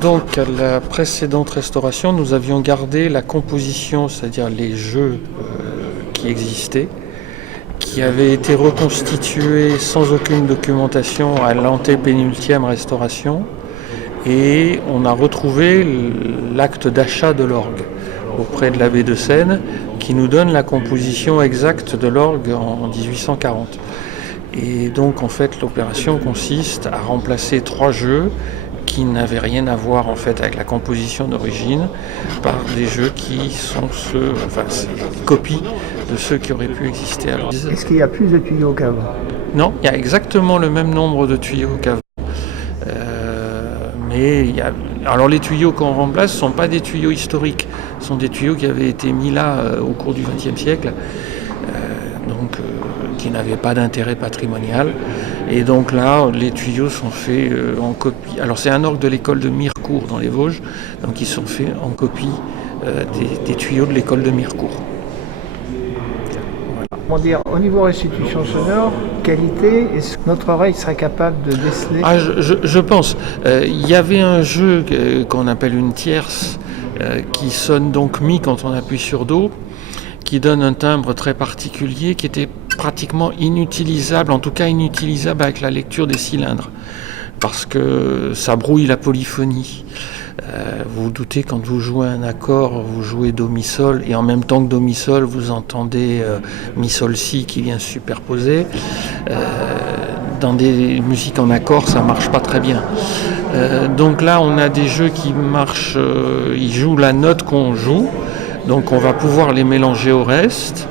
Donc, à la précédente restauration, nous avions gardé la composition, c'est-à-dire les jeux qui existaient, qui avaient été reconstitués sans aucune documentation à l'antépénultième restauration. Et on a retrouvé l'acte d'achat de l'orgue auprès de l'abbé de Seine, qui nous donne la composition exacte de l'orgue en 1840. Et donc, en fait, l'opération consiste à remplacer 3 jeux qui n'avaient rien à voir en fait avec la composition d'origine par des jeux qui sont c'est une copie de ceux qui auraient pu exister alors. Est-ce qu'il y a plus de tuyaux qu'avant? Non, il y a exactement le même nombre de tuyaux qu'avant. Mais alors les tuyaux qu'on remplace ne sont pas des tuyaux historiques, ce sont des tuyaux qui avaient été mis là au cours du XXe siècle, qui n'avaient pas d'intérêt patrimonial. Et donc là, les tuyaux sont faits en copie. Alors c'est un orgue de l'école de Mirecourt dans les Vosges, donc ils sont faits en copie des tuyaux de l'école de Mirecourt. Comment dire, au niveau restitution sonore, qualité, est-ce que notre oreille serait capable de déceler? Je pense. Il y avait un jeu qu'on appelle une tierce, qui sonne donc mi quand on appuie sur do, qui donne un timbre très particulier, qui était pratiquement inutilisable, en tout cas inutilisable avec la lecture des cylindres, parce que ça brouille la polyphonie. Vous vous doutez, quand vous jouez un accord, vous jouez do mi sol, et en même temps que do mi sol, vous entendez mi sol si qui vient se superposer. Dans des musiques en accord, ça marche pas très bien. Donc là, on a des jeux qui marchent, ils jouent la note qu'on joue, donc on va pouvoir les mélanger au reste.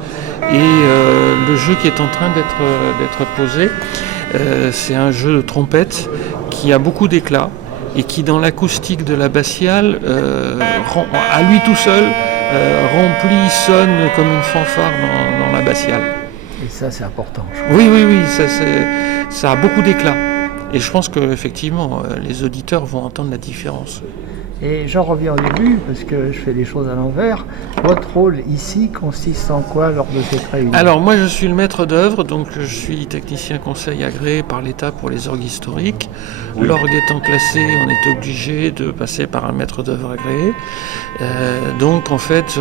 Et le jeu qui est en train d'être posé, c'est un jeu de trompette qui a beaucoup d'éclat et qui, dans l'acoustique de l'abbatiale, à lui tout seul, remplit, sonne comme une fanfare dans l'abbatiale. Et ça, c'est important. Oui, ça a beaucoup d'éclat. Et je pense qu'effectivement, les auditeurs vont entendre la différence. Et j'en reviens au début, parce que je fais les choses à l'envers. Votre rôle ici consiste en quoi lors de cette réunion? Alors moi je suis le maître d'œuvre, donc je suis technicien conseil agréé par l'État pour les orgues historiques. Oui. L'orgue étant classé, on est obligé de passer par un maître d'œuvre agréé. Donc en fait,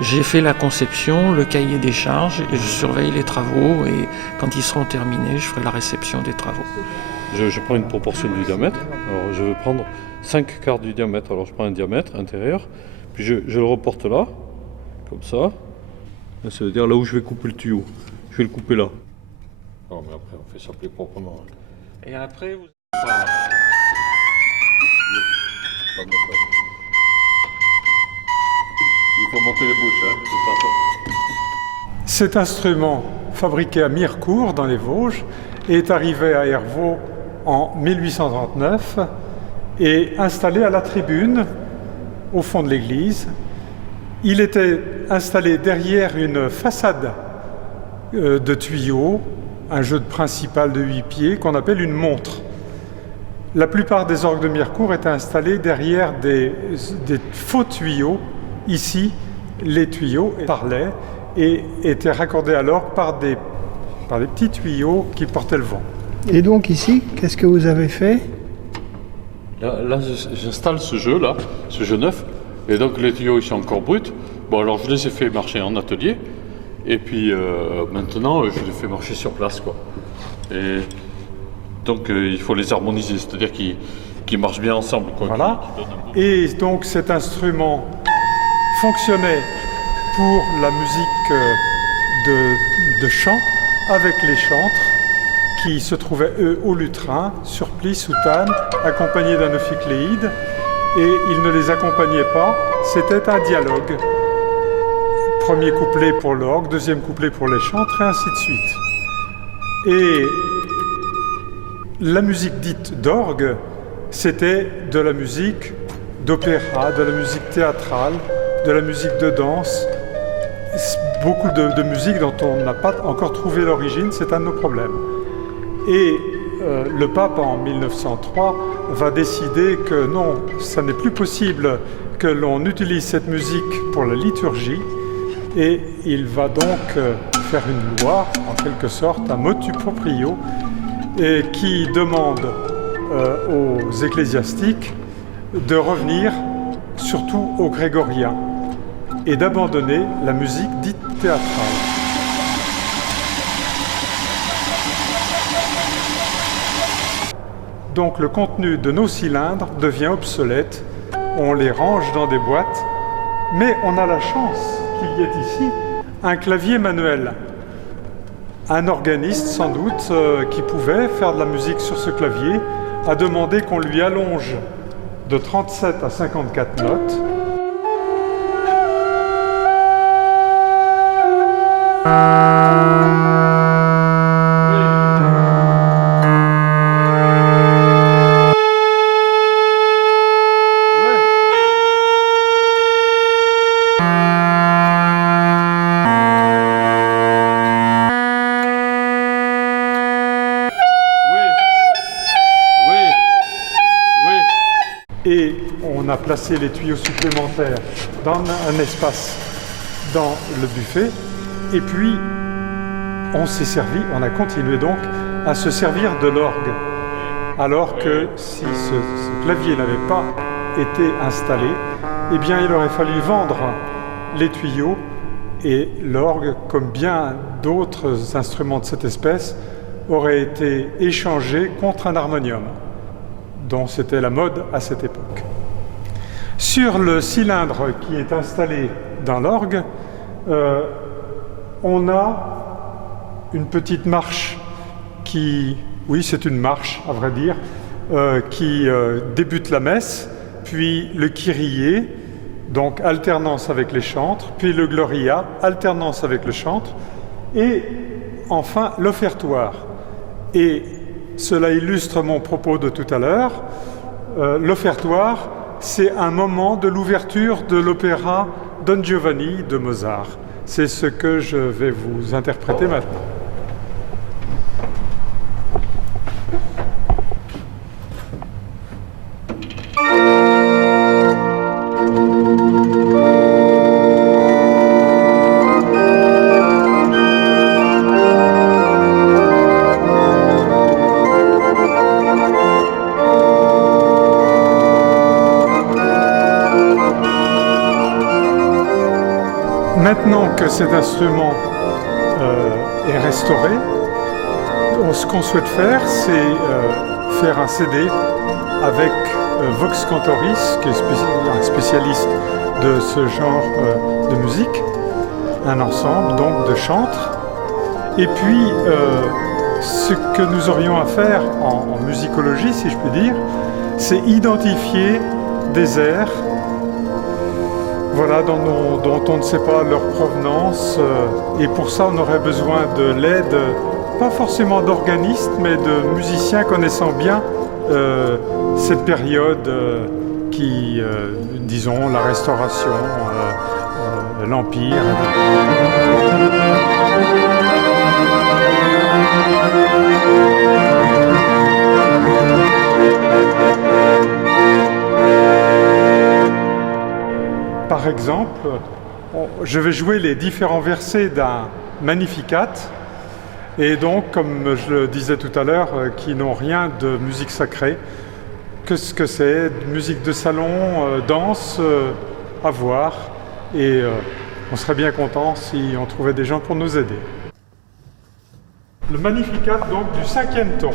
j'ai fait la conception, le cahier des charges, et je surveille les travaux, et quand ils seront terminés, je ferai la réception des travaux. Je prends une proportion du diamètre. Alors je vais prendre 5 quarts du diamètre. Alors je prends un diamètre intérieur, puis je le reporte là, comme ça. Là, ça veut dire là où je vais couper le tuyau. Je vais le couper là. Non, mais après on fait ça plus proprement. Et après vous... Il faut monter les bouches, Cet instrument, fabriqué à Mirecourt, dans les Vosges, est arrivé à Airvault en 1839 et installé à la tribune, au fond de l'église. Il était installé derrière une façade de tuyaux, un jeu de principal de 8 pieds qu'on appelle une montre. La plupart des orgues de Mirecourt étaient installés derrière des faux tuyaux. Ici, les tuyaux parlaient et étaient raccordés à l'orgue par des petits tuyaux qui portaient le vent. Et donc ici, qu'est-ce que vous avez fait? Là j'installe ce jeu neuf, et donc les tuyaux ils sont encore bruts. Bon, alors je les ai fait marcher en atelier, et puis maintenant je les fais marcher sur place, quoi. Et donc il faut les harmoniser, c'est-à-dire qu'ils marchent bien ensemble, quoi. Voilà. Et donc cet instrument fonctionnait pour la musique de chant avec les chantres qui se trouvaient eux au lutrin, sur plis, soutane, accompagnés d'un ophicléide, et ils ne les accompagnaient pas, c'était un dialogue. Premier couplet pour l'orgue, deuxième couplet pour les chantres, et ainsi de suite. Et la musique dite d'orgue, c'était de la musique d'opéra, de la musique théâtrale, de la musique de danse, beaucoup de musique dont on n'a pas encore trouvé l'origine, c'est un de nos problèmes. Et le pape, en 1903, va décider que non, ça n'est plus possible que l'on utilise cette musique pour la liturgie, et il va donc faire une loi, en quelque sorte, un motu proprio, et qui demande aux ecclésiastiques de revenir surtout au grégorien et d'abandonner la musique dite théâtrale. Donc le contenu de nos cylindres devient obsolète, on les range dans des boîtes, mais on a la chance qu'il y ait ici un clavier manuel. Un organiste sans doute qui pouvait faire de la musique sur ce clavier a demandé qu'on lui allonge de 37 à 54 notes. Et on a placé les tuyaux supplémentaires dans un espace dans le buffet. Et puis, on a continué donc à se servir de l'orgue. Alors que si ce clavier n'avait pas été installé, eh bien il aurait fallu vendre les tuyaux, et l'orgue, comme bien d'autres instruments de cette espèce, aurait été échangé contre un harmonium, dont c'était la mode à cette époque. Sur le cylindre qui est installé dans l'orgue, on a une petite marche qui, oui c'est une marche à vrai dire, qui débute la messe, puis le Kyrie, donc alternance avec les chantres, puis le Gloria, alternance avec le chantre, et enfin l'offertoire. Et cela illustre mon propos de tout à l'heure. L'offertoire, c'est un moment de l'ouverture de l'opéra Don Giovanni de Mozart. C'est ce que je vais vous interpréter maintenant. Maintenant que cet instrument est restauré, ce qu'on souhaite faire, c'est faire un CD avec Vox Cantoris, qui est un spécialiste de ce genre de musique, un ensemble donc de chantres. Et puis, ce que nous aurions à faire en musicologie, si je peux dire, c'est identifier des airs, voilà, dont on ne sait pas leur provenance, et pour ça on aurait besoin de l'aide, pas forcément d'organistes, mais de musiciens connaissant bien cette période qui, disons, la Restauration, l'Empire. Par exemple, je vais jouer les différents versets d'un Magnificat, et donc, comme je le disais tout à l'heure, qui n'ont rien de musique sacrée. Qu'est-ce que c'est? Musique de salon, danse, à voir, et on serait bien content si on trouvait des gens pour nous aider. Le Magnificat, donc, du 5e ton.